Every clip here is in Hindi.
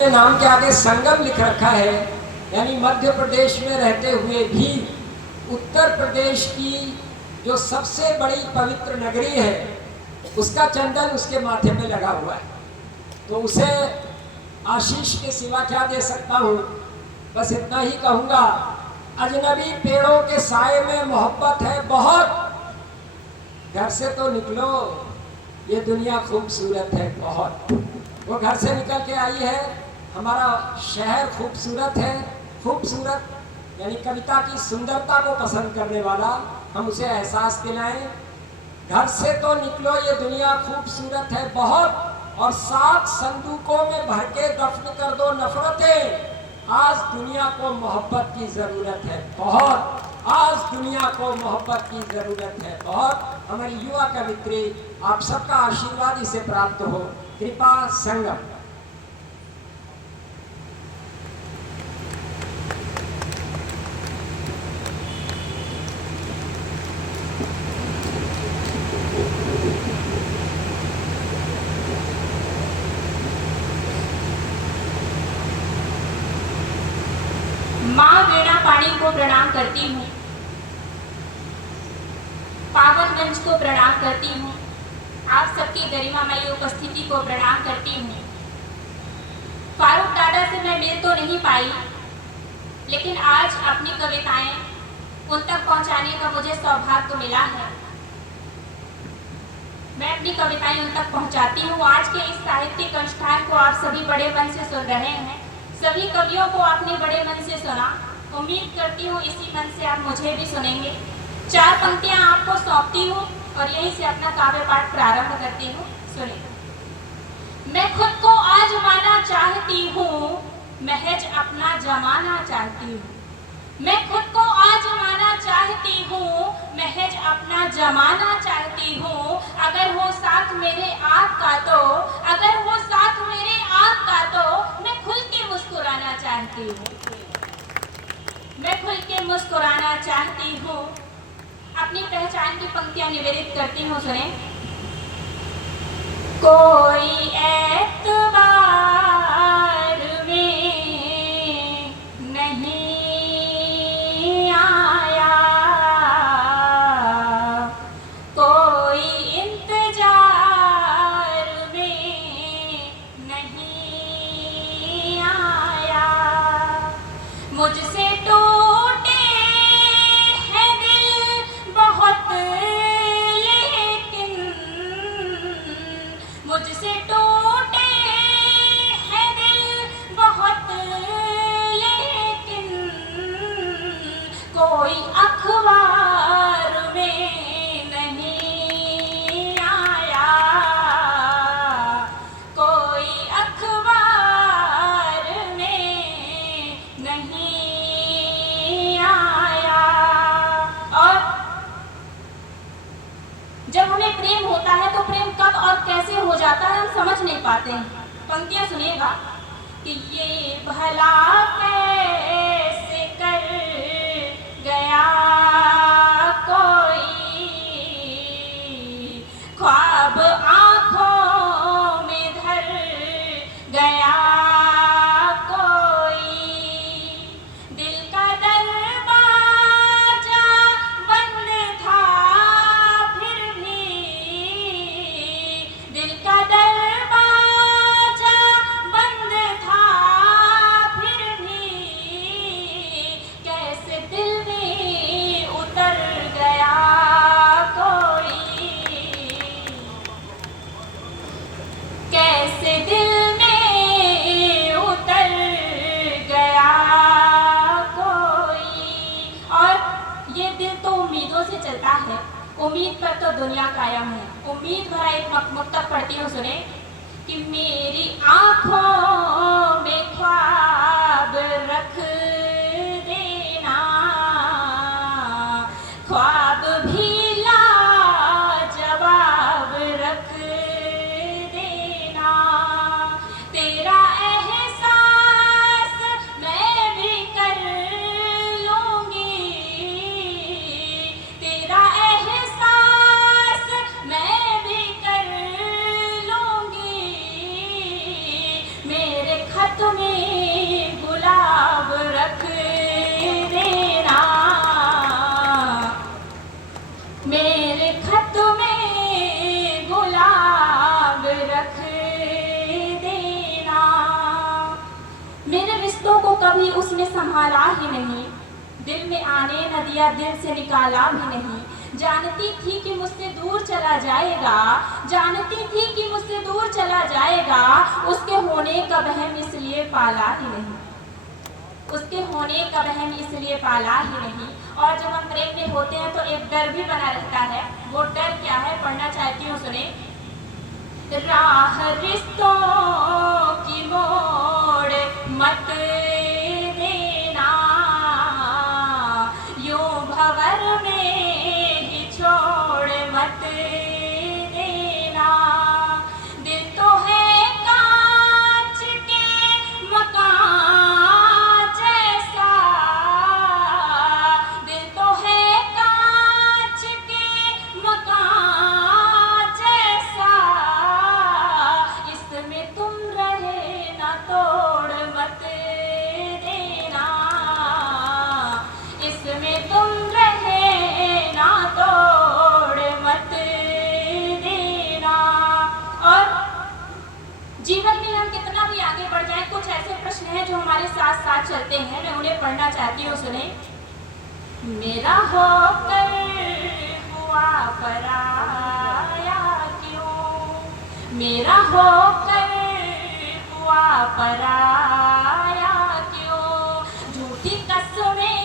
नाम के आगे संगम लिख रखा है, यानी मध्य प्रदेश में रहते हुए भी उत्तर प्रदेश की जो सबसे बड़ी पवित्र नगरी है उसका चंदन उसके माथे पे लगा हुआ है। तो उसे आशीष के सिवा क्या दे सकता हूँ। बस इतना ही कहूँगा, अजनबी पेड़ों के साए में मोहब्बत है बहुत, घर से तो निकलो, ये दुनिया खूबसूरत है बहुत। वो घर से निकल के आई है, हमारा शहर खूबसूरत है, खूबसूरत यानी कविता की सुंदरता को पसंद करने वाला, हम उसे एहसास दिलाएं। घर से तो निकलो, ये दुनिया खूबसूरत है बहुत, और 7 संदूकों में भर के दफन कर दो नफरतें। आज दुनिया को मोहब्बत की जरूरत है बहुत, आज दुनिया को मोहब्बत की जरूरत है बहुत। हमारी युवा कवित्री, आप सबका आशीर्वाद इसे प्राप्त हो। कृपा संगम। माँ वीणा पाणी को प्रणाम करती हूँ, पावन मंच को प्रणाम करती हूँ, आप सबकी गरिमामयी उपस्थिति को प्रणाम करती हूँ। फारूक दादा से मैं मिल तो नहीं पाई, लेकिन आज अपनी कविताएं उन तक पहुंचाने का मुझे सौभाग्य मिला है। मैं अपनी कविताएं उन तक पहुंचाती हूँ। आज के इस साहित्यिक अनुष्ठान को आप सभी बड़े मन से सुन रहे हैं, सभी कवियों को आपने बड़े मन से सुना। उम्मीद करती हूँ इसी मन से आप मुझे भी सुनेंगे। 4 पंक्तियां आपको सौंपती हूँ और यहीं से अपना काव्य पाठ प्रारंभ करती हूँ। सुनिए। मैं खुद को आजमाना चाहती हूँ, महज अपना जमाना चाहती हूँ। मैं खुद को आजमाना चाहती हूँ, महज अपना जमाना चाहती हूँ। अगर हो साथ मेरे आपका तो, अगर हो साथ मेरे आपका तो मैं खुल के मुस्कुराना चाहती हूँ, मैं खुल के मुस्कुराना चाहती हूँ। अपनी पहचान की पंक्तियां निवेदित करती हूँ, सुने। कोई एतबार में नहीं आया, कोई इंतजार में नहीं आया। मुझसे टूटे हैं दिल बहुत, लेकिन मुझसे टूटे हैं दिल बहुत, लेकिन कोई अखबार में नहीं आया, कोई अखबार में नहीं आया। और जब हमें प्रेम होता है तो प्रेम कब और कैसे हो जाता है हम समझ नहीं पाते हैं। पंक्तियां सुनिएगा कि ये भला कैसे कर गया कोई, ख्वाब आंखों में धर गया कोई। दिल का दरवाजा बंद था फिर भी, दिल का दरवाजा बंद था फिर भी, कभी उसने संभाला ही नहीं, दिल में आने न दिया, दिल से निकाला भी नहीं। जानती थी कि मुझसे दूर चला जाएगा, जानती थी कि मुझसे दूर चला जाएगा, उसके होने का वहम इसलिए पाला ही नहीं, उसके होने का वहम इसलिए पाला ही नहीं। और जब हम प्रेम में होते हैं तो एक डर भी बना रहता है। वो डर क्या है, पढ़ना चाहती हूँ, सुने। राह रिश्तों की मोड़ मत देना, यूं भंवर में ही छोड़ मत देना। दिल तो है कांच के मकान जैसा, दिल तो है कांच के मकान जैसा, इसमें तुम रहे ना तोड़ मत देना, इसमें तुम रहे ना तोड़ मत देना। और जीवन में हम कितना भी आगे बढ़ जाएं, कुछ ऐसे प्रश्न हैं जो हमारे साथ साथ चलते हैं, मैं उन्हें पढ़ना चाहती हूँ, सुने। मेरा होकर हुआ पराया क्यों, मेरा होकर हुआ पराया क्यों, झूठी कसमें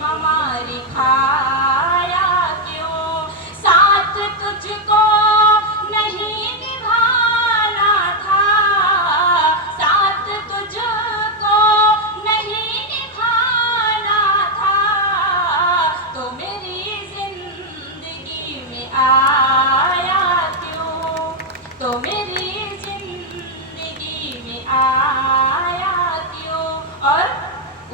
हमारी खाया क्यों, साथ तुझको नहीं निभाना था, साथ तुझको नहीं निभाना था, तो मेरी जिंदगी में आया क्यों, तो मेरी जिंदगी में आया क्यों। और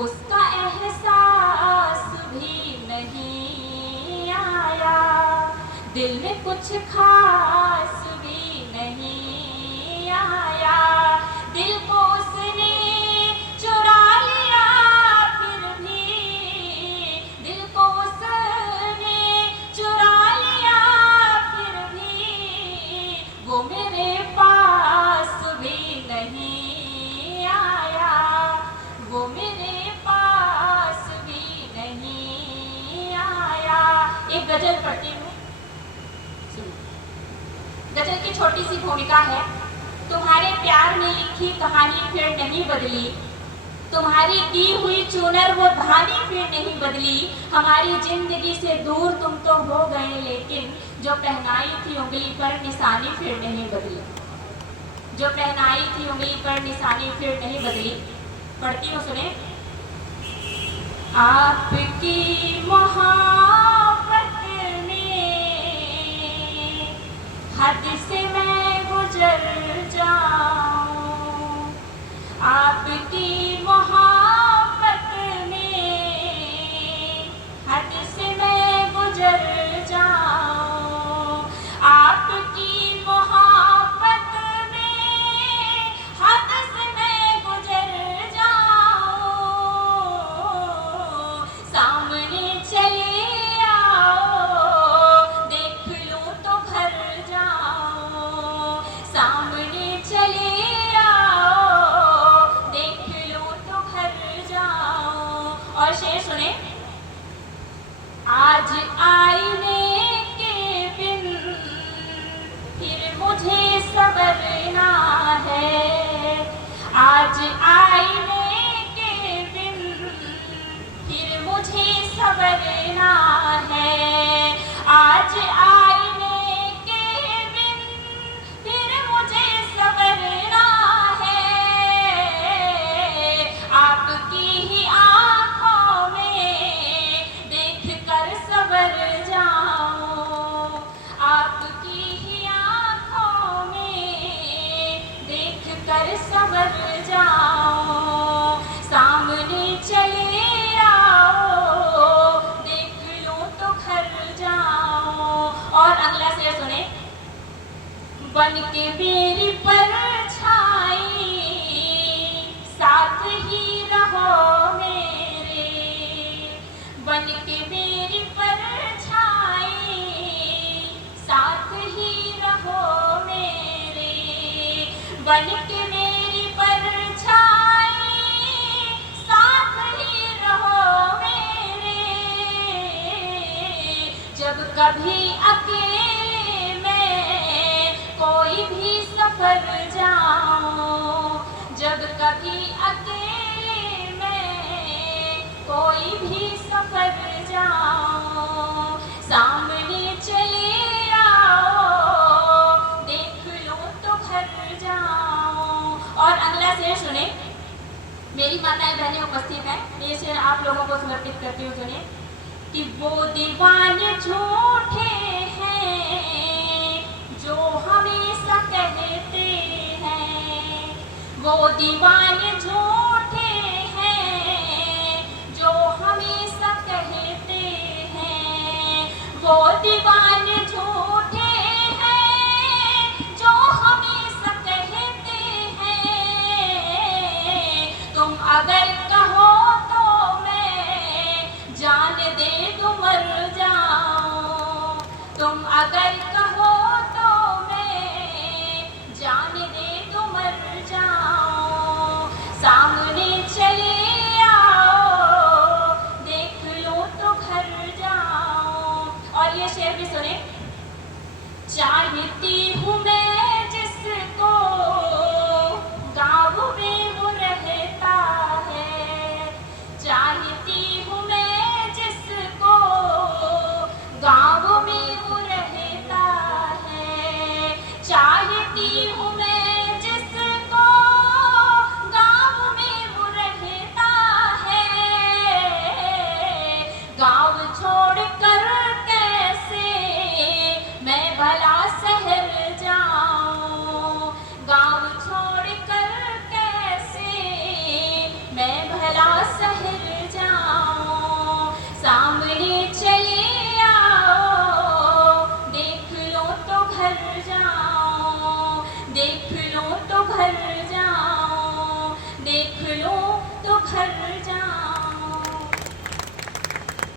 उसका एहसास भी नहीं आया, दिल में कुछ खास भी नहीं आया, दिल को उसने चुरा लिया फिर भी, दिल को उसने चुरा लिया फिर भी, वो मेरे पास भी नहीं आया, वो मेरे पास भी नहीं आया। एक गजल पढ़ती हूँ, गजल की छोटी सी भूमिका है। तुम्हारे प्यार में लिखी कहानी फिर नहीं बदली, तुम्हारी दी हुई चुनर वो धानी फिर नहीं बदली, हमारी जिंदगी से दूर तुम तो हो गए, लेकिन जो पहनाई थी उंगली पर निशानी फिर नहीं बदली, जो पहनाई थी उंगली पर निशानी फिर नहीं बदली। पढ़ती हूँ, सुने। आपकी मोहब्बत हद से मैं गुजर जाऊं, आपकी मोहब्बत में हद से मैं गुजर जाऊं, आपकी मोहब्बत में हद से मैं गुजर जाऊं, सामने चले आओ देख लूं तो भर जाऊं, सामने चले आओ देख लूं तो भर जाऊं। और शेर सुने। आज आईने के बिन फिर मुझे सवरना है, आज आईने के बिन फिर मुझे सवरना है, आज आईने के बिन फिर मुझे सवरना है, आपकी ही आंखों में देख कर सवर जाऊं, आपकी ही आंखों में देख कर सवर जाऊं, सामने चले आओ देख लूं तो घर जाऊं। और अगला शेर सुने। बन के मेरी परछाई साथ ही रहो मेरे, बन के मेरी परछाई साथ ही रहो मेरे, बन के मेरी परछाई कभी अकेले में कोई भी सफर जाओ, सामने चले आओ, देख लो तो घर जाओ। और अगला शेर सुने, मेरी माताएं बहनें उपस्थित हैं, ये शेर आप लोगों को समर्पित करती हूँ। सुनिए कि वो दीवाने झूठे हैं जो हमेशा कहते हैं, वो दीवाने झूठे हैं जो हमेशा कहते हैं, वो दीवाने झूठे हैं जो हमेशा कहते हैं। तुम अगर कहो तो मैं जान दे दूं मर जाऊं, तुम अगर कहो तो मैं जान दे दूं मर जाऊं, सामने चले आओ, देख लो तो घर जाओ। और ये शेर भी सुने, चाहती हूँ मैं जिसको गाँव में वो रहता है, चाहती हूँ मैं जिसको गाँव में वो रहता है, चाहती हूँ मैं जिसको गाँव में वो रहता है। गाँव छोड़ कर कैसे मैं भला